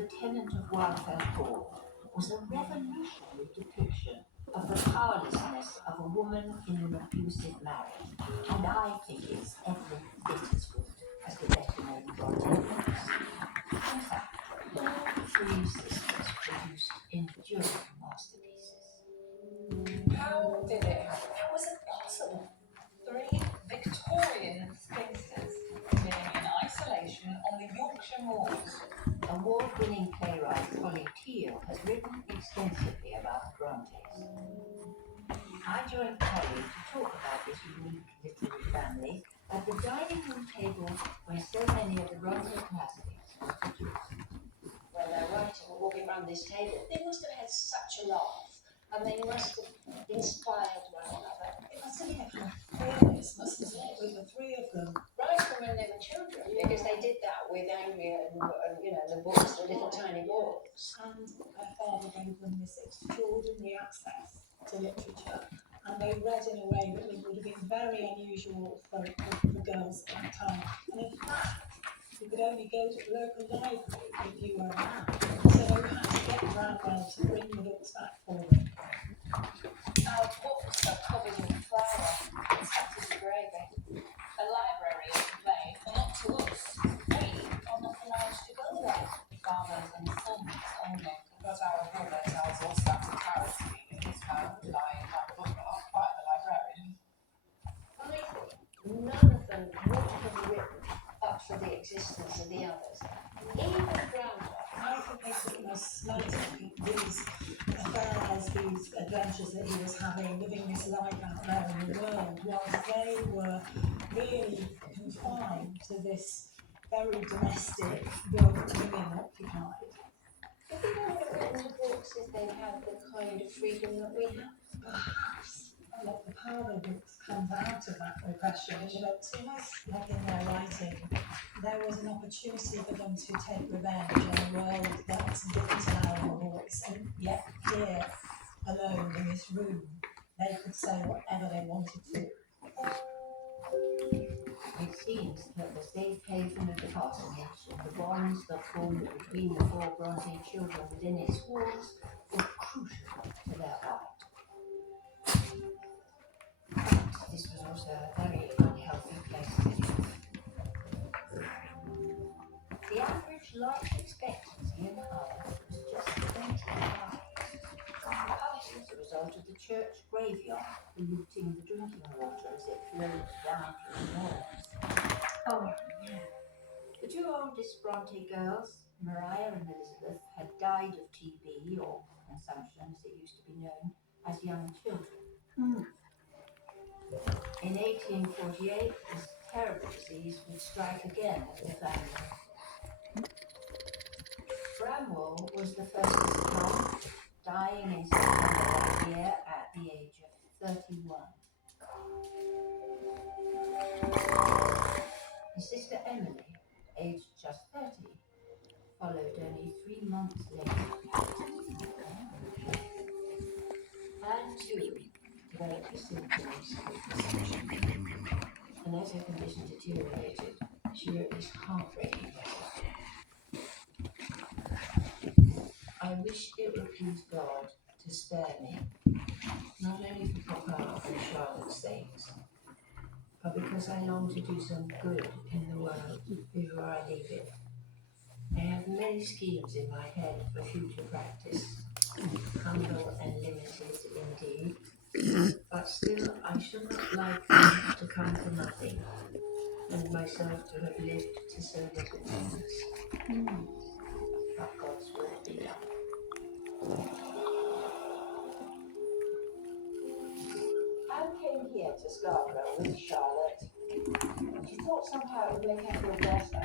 The Tenant of Wildfell Hall was a revolutionary depiction of the powerlessness of a woman in an abusive marriage, and I think it's every bit as good as the better known Bronte books. In fact, all three sisters produced enduring masterpieces. How did it happen? How was it possible? Three Victorian spinsters living in isolation on the Yorkshire moors. Award-winning playwright Polly Teal has written extensively about the Brontes. I joined Polly to talk about this unique literary family at the dining room table where so many of the Bronte classics were produced. When they're writing and walking around this table, they must have had such a laugh, and they must have inspired one another. It must have been a kind of fearless, mustn't it, with the three of them? Right from when they were children, because they did that with Anglia and the books, the little tiny books. And their father gave them this extraordinary access to literature, and they read in a way that would have been very unusual for girls at that time. And in fact, you could only go to the local library if you were a man, so you had to get Bradwell to bring the books back for them. Our books are covered in flour and Saturday gravy. A library is complained, but not to us. We are not allowed to go there. Fathers and sons only. But our brother tells us that a carrot seed is found lying on the bookmark by the librarian. I think none of them would have written but for the existence of the others. Even Bradwell. I think they took most slighting these affairs, these adventures that he was having, living this life out there in the world, whilst they were really confined to this very domestic world that women occupied. I think they would have written the books if they had the kind of freedom that we have. Perhaps a lot of the power of books comes out of that repression. Almost like in their writing, there was an opportunity for them to take revenge on a world that didn't allow them a voice, and yet here, alone in this room, they could say whatever they wanted to. It seems that the safe haven of the parsonage and the bonds that formed between the four Bronte children within its walls were crucial to their art. But this was also a very unhealthy place to live. The average life expectancy in Hull was just 25, partly as a result of the church graveyard polluting the drinking water as it flowed down through the moors. Oh, yeah. The two oldest Bronte girls, Maria and Elizabeth, had died of TB, or consumption as it used to be known, as young children. In 1848, this terrible disease would strike again at the family. Bramwell was the first to succumb, dying in September that year at the age of 31. His sister Emily, aged just 30, followed only 3 months later. And too, developed the symptoms of consumption. And as her condition deteriorated, she wrote this heartbreaking letter. I wish it would please God to spare me, not only for Papa and Charlotte's sakes, but because I long to do some good in the world before I leave it. I have many schemes in my head for future practice, humble and limited indeed, but still I should not like them to come to nothing, and myself to have lived to so little things. But God's will be done. Anne came here to Scarborough with Charlotte. She thought somehow it would make her feel better.